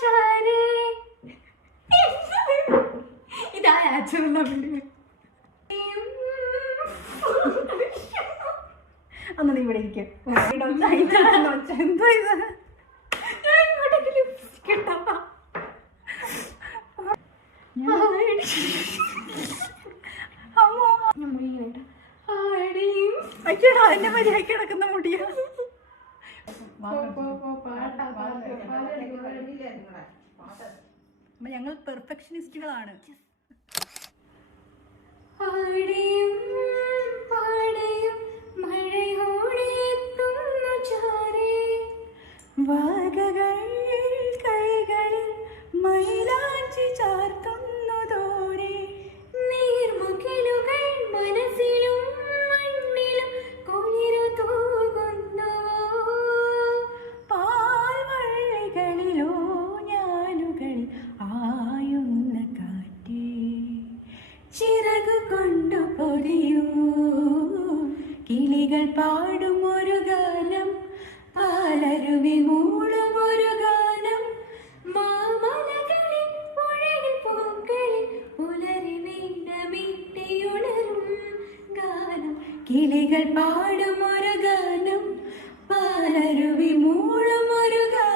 ചാരേ. ഇതാ നാച്ചുറൽ ഒന്ന് നീ ഇവിടെ ഇരിക്കും. എന്തോ ഇത് ഞാൻ ഇങ്ങോട്ടേക്ക് ലിപ്സ്റ്റിക് ഇട്ടപ്പാ. അയ്യടാ എന്റെ മര്യാദ കിടക്കുന്ന മുടിയാ. ഞങ്ങൾ പെർഫെക്ഷനിസ്റ്റുകളാണ്. വാഗകൾ കൈകളിൽ മൈലാഞ്ചി ചാർത്തുന്നു ദൂരെ. നീർമുകിലുകൾ മനസ്സിലും മണ്ണിലും കുളിരു തൂകുന്നു. പാൽവള്ളികളിലോ ഞാനുകളിൽ ആയുന്ന കാറ്റേ ചിറകു കൊണ്ടു പൊതിയൂ. കിളികൾ പാടും ഒരു ഗാനം, പാലരുവി മൂളും ഒരു ഗാനം. മാമലകളിൽ പുഴയിൽ പൂക്കളിൽ പുലരി വീണമിട്ടിയുണരും ഗാനം. കിളികൾ പാടും ഒരു ഗാനം, പാലരുവി മൂളും ഒരു ഗാനം.